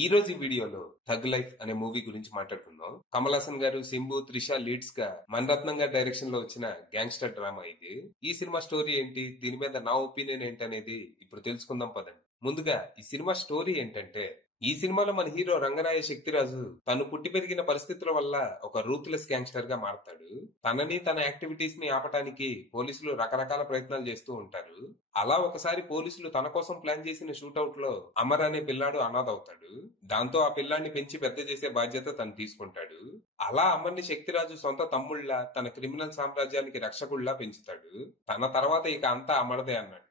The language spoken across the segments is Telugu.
ఈ రోజు ఈ వీడియోలో థగ్ లైఫ్ అనే మూవీ గురించి మాట్లాడుకుందాం. కమల్ హాసన్ గారు, సింబు, త్రిష లీడ్స్ గా మణిరత్నం గారి డైరెక్షన్ లో వచ్చిన గ్యాంగ్స్టర్ డ్రామా ఇది. ఈ సినిమా స్టోరీ ఏంటి, దీని మీద నా ఒపీనియన్ ఏంటి అనేది ఇప్పుడు తెలుసుకుందాం పదండి. ముందుగా ఈ సినిమా స్టోరీ ఏంటంటే, ఈ సినిమాలో మన హీరో రంగరాయ శక్తిరాజు తను పుట్టి పెరిగిన పరిస్థితుల వల్ల ఒక రూత్లెస్ గ్యాంగ్స్టర్ గా మారతాడు. తనని తన యాక్టివిటీస్ ని ఆపటానికి పోలీసులు రకరకాల ప్రయత్నాలు చేస్తూ ఉంటారు. అలా ఒకసారి పోలీసులు తన కోసం ప్లాన్ చేసిన షూట్అవుట్ లో అమర్ అనే పిల్లాడు అనాథవుతాడు. దాంతో ఆ పిల్లాడిని పెంచి పెద్ద చేసే బాధ్యత తను తీసుకుంటాడు. అలా అమర్ని శక్తిరాజు సొంత తమ్ముళ్లా తన క్రిమినల్ సామ్రాజ్యానికి రక్షకుళ్లా పెంచుతాడు. తన తర్వాత ఇక అంతా అమర్దే అన్నట్టు.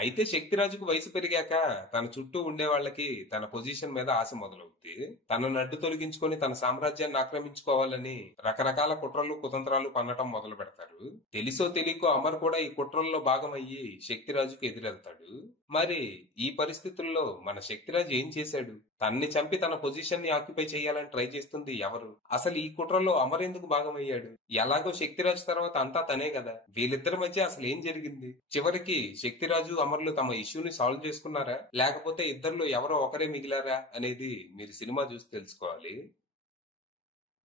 అయితే శక్తిరాజుకు వయసు పెరిగాక తన చుట్టూ ఉండే వాళ్ళకి తన పొజిషన్ మీద ఆశ మొదలవుద్ది. తనను అడ్డు తొలగించుకొని తన సామ్రాజ్యాన్ని ఆక్రమించుకోవాలని రకరకాల కుట్రలు కుతంత్రాలు పన్నటం మొదలు పెడతారు. తెలిసో తెలియకో అమర్ కూడా ఈ కుట్రల్లో భాగమయ్యి శక్తిరాజుకు ఎదురెళ్తాడు. మరి ఈ పరిస్థితుల్లో మన శక్తిరాజు ఏం చేశాడు? తన్ని చంపి తన పొజిషన్ ని ఆక్యుపై చేయాలని ట్రై చేస్తుంది ఎవరు? అసలు ఈ కుట్రలో అమర్ ఎందుకు భాగమయ్యాడు? ఎలాగో శక్తిరాజు తర్వాత అంతా తనే కదా. వీళ్ళిద్దరి మధ్య అసలు ఏం జరిగింది? చివరికి శక్తిరాజు అమర్లు తమ ఇష్యూని సాల్వ్ చేసుకున్నారా, లేకపోతే ఇద్దరిలో ఎవరో ఒకరే మిగిలారా అనేది మీరు సినిమా చూసి తెలుసుకోవాలి.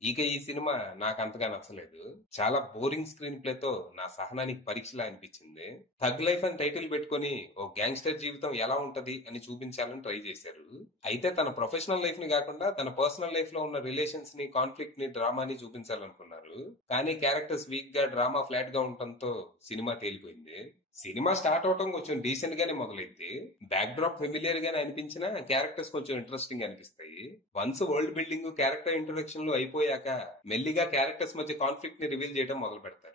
ఇక ఈ సినిమా నాకు అంతగా నచ్చలేదు. చాలా బోరింగ్ స్క్రీన్ ప్లే తో నా సహనానికి పరీక్షలా అనిపించింది. థగ్ లైఫ్ అని టైటిల్ పెట్టుకుని ఓ గ్యాంగ్స్టర్ జీవితం ఎలా ఉంటది అని చూపించాలని ట్రై చేశారు. అయితే తన ప్రొఫెషనల్ లైఫ్ ని కాకుండా తన పర్సనల్ లైఫ్ లో ఉన్న రిలేషన్స్ ని, కాన్ఫ్లిక్ట్ ని, డ్రామాని చూపించాలనుకున్నారు. కానీ క్యారెక్టర్స్ వీక్ గా, డ్రామా ఫ్లాట్ గా ఉండటంతో సినిమా తేలిపోయింది. సినిమా స్టార్ట్ అవటం కొంచెం డీసెంట్ గానే మొదలైంది. బ్యాక్ డ్రాప్ ఫెమిలియర్ గానే అనిపించిన క్యారెక్టర్స్ కొంచెం ఇంట్రెస్టింగ్ అనిపిస్తాయి. Once world building, character introduction లు అయిపోయాక మెల్లిగా క్యారెక్టర్స్ మధ్య కాన్ఫ్లిక్ట్ ని రివీల్ చేయడం మొదలు పెడతారు.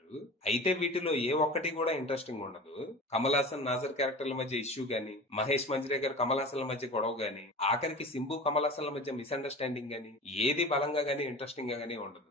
అయితే వీటిలో ఏ ఒక్కటి కూడా ఇంట్రెస్టింగ్ ఉండదు. కమల్ హాసన్, నాజర్ క్యారెక్టర్ల మధ్య ఇష్యూ గానీ, మహేష్ మంజ్రేకర్, కమల్ హాసన్ల మధ్య గొడవ గానీ, ఆఖరికి సింబు, కమల్ హాసన్ల మధ్య మిస్అండర్స్టాండింగ్ గానీ ఏది బలంగా గానీ ఇంట్రెస్టింగ్ గా గానీ ఉండదు.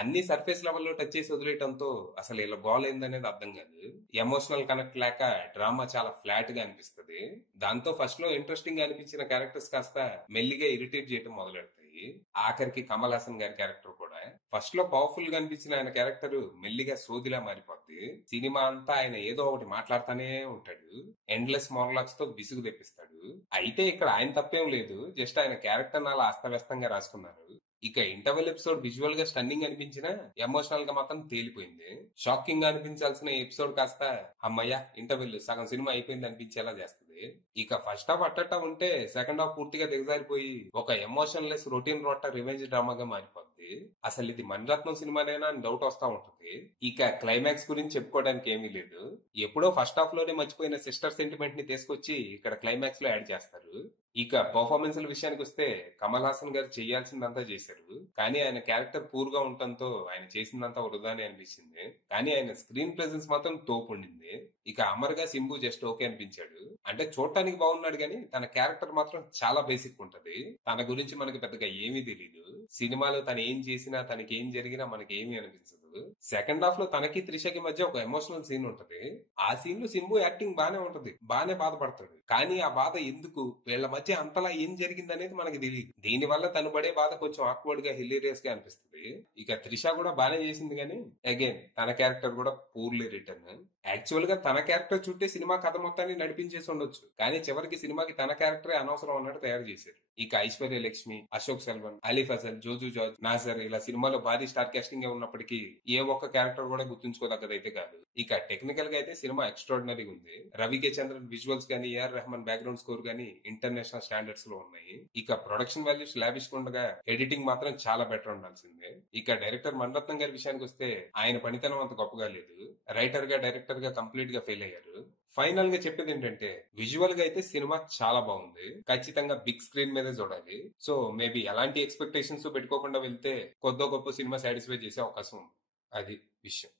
అన్ని సర్ఫేస్ లెవెల్ లో టచ్ చేసి వదిలేయడంతో అసలు ఇలా గోల్ ఏందనేది అర్థం కాదు. ఎమోషనల్ కనెక్ట్ లేక డ్రామా చాలా ఫ్లాట్ గా అనిపిస్తుంది. దాంతో ఫస్ట్ లో ఇంట్రెస్టింగ్ గా అనిపించిన క్యారెక్టర్స్ కాస్త మెల్లిగా ఇరిటేట్ చేయడం మొదలెడతాయి. ఆఖరికి కమల్ హాసన్ గారి క్యారెక్టర్ కూడా ఫస్ట్ లో పవర్ఫుల్ గా అనిపించిన ఆయన క్యారెక్టర్ మెల్లిగా సోదిలా మారిపోద్ది. సినిమా అంతా ఆయన ఏదో ఒకటి మాట్లాడుతూనే ఉంటాడు. ఎండ్లెస్ మోనోలాగ్స్ తో విసుగు తెప్పిస్తాడు. అయితే ఇక్కడ ఆయన తప్పేం లేదు, జస్ట్ ఆయన క్యారెక్టర్ అలా అస్తవ్యస్తంగా రాసుకున్నారు. ఇక ఇంటర్వెల్ ఎపిసోడ్ విజువల్ గా స్టన్నింగ్ అనిపించినా ఎమోషనల్ గా మాత్రం తేలిపోయింది. షాకింగ్ గా అనిపించాల్సిన ఎపిసోడ్ కాస్త అమ్మయ్య ఇంటర్వెల్ సగం సినిమా అయిపోయింది అనిపించేలా చేస్తుంది. ఇక ఫస్ట్ హాఫ్ అట్టట్టా ఉంటే సెకండ్ హాఫ్ పూర్తిగా దిగజారిపోయి ఒక ఎమోషన్లెస్ రొటీన్ రోట రివెంజ్ డ్రామాగా మారిపోద్ది. అసలు ఇది మణిరత్నం సినిమానేనా అని డౌట్ వస్తా ఉంటుంది. ఇక క్లైమాక్స్ గురించి చెప్పుకోవడానికి ఏమీ లేదు. ఎప్పుడో ఫస్ట్ హాఫ్ లోనే మర్చిపోయిన సిస్టర్ సెంటిమెంట్ ని తీసుకొచ్చి ఇక్కడ క్లైమాక్స్ లో యాడ్ చేస్తారు. ఇక పర్ఫార్మెన్స్ విషయానికి వస్తే కమల్ హాసన్ గారు చేయాల్సిందంతా చేశారు. కానీ ఆయన క్యారెక్టర్ పూర్ గా ఉండటంతో ఆయన చేసిందంతా వృధానే అనిపించింది. కానీ ఆయన స్క్రీన్ ప్రెసెన్స్ మాత్రం తోపు ఉండింది. ఇక అమర్ గా సింబు జస్ట్ ఓకే అనిపించాడు. అంటే చూడటానికి బాగున్నాడు కానీ తన క్యారెక్టర్ మాత్రం చాలా బేసిక్ ఉంటది. తన గురించి మనకి పెద్దగా ఏమీ తెలీదు. సినిమాలో తను ఏం చేసినా, తనకి ఏం జరిగినా మనకి ఏమీ అనిపించదు. సెకండ్ హాఫ్ లో తనకి త్రిషకి మధ్య ఒక ఎమోషనల్ సీన్ ఉంటది. ఆ సీన్ లో సింబు యాక్టింగ్ బానే ఉంటది, బానే బాధపడతాడు. కానీ ఆ బాధ ఎందుకు, వీళ్ళ మధ్య అంతలా ఏం జరిగింది అనేది మనకి తెలియదు. దీని వల్ల తను పడే బాధ కొంచెం ఆక్వర్డ్ గా, హిలేరియస్ గా అనిపిస్తుంది. ఇక త్రిష కూడా బానే చేసింది కానీ అగైన్ తన క్యారెక్టర్ కూడా పూర్లీ రిటర్న్. యాక్చువల్ గా తన క్యారెక్టర్ చుట్టే సినిమా కథ మొత్తాన్ని నడిపించేసి ఉండొచ్చు, కానీ చివరికి సినిమాకి తన క్యారెక్టరే అనవసరం అన్నట్టు తయారు చేశారు. ఇక ఐశ్వర్య లక్ష్మి, అశోక్ సెల్వన్, అలీ ఫజల్, జోజు జార్జ్, నాజర్ ఇలా సినిమాలో భారీ స్టార్ కాస్టింగ్ ఉన్నప్పటికీ ఏ ఒక్క క్యారెక్టర్ కూడా గుర్తుంచుకోదగ్గదైతే కాదు. ఇక టెక్నికల్ గా అయితే సినిమా ఎక్స్ట్రాడినరీ ఉంది. రవి కే చంద్రన్ విజువల్స్ గానీ, ఏఆర్ రెహమాన్ బ్యాక్గ్రౌండ్ స్కోర్ గానీ ఇంటర్నేషనల్ స్టాండర్డ్స్ లో ఉన్నాయి. ఇక ప్రొడక్షన్ వాల్యూస్ లావిష్ ఉండగా ఎడిటింగ్ మాత్రం చాలా బెటర్ ఉండాల్సిందే. ఇక డైరెక్టర్ మణిరత్నం గారి విషయానికి వస్తే ఆయన పనితనం అంత గొప్పగా లేదు. రైటర్ గా, డైరెక్టర్ గా కంప్లీట్ గా ఫెయిల్ అయ్యారు. ఫైనల్ గా చెప్పేది ఏంటంటే, విజువల్ గా అయితే సినిమా చాలా బాగుంది. ఖచ్చితంగా బిగ్ స్క్రీన్ మీదే చూడాలి. సో మేబీ ఎలాంటి ఎక్స్పెక్టేషన్స్ పెట్టుకోకుండా వెళ్తే కొద్దో గొప్ప సినిమా సాటిస్ఫై చేసే అవకాశం ఉంది. అది విషయం.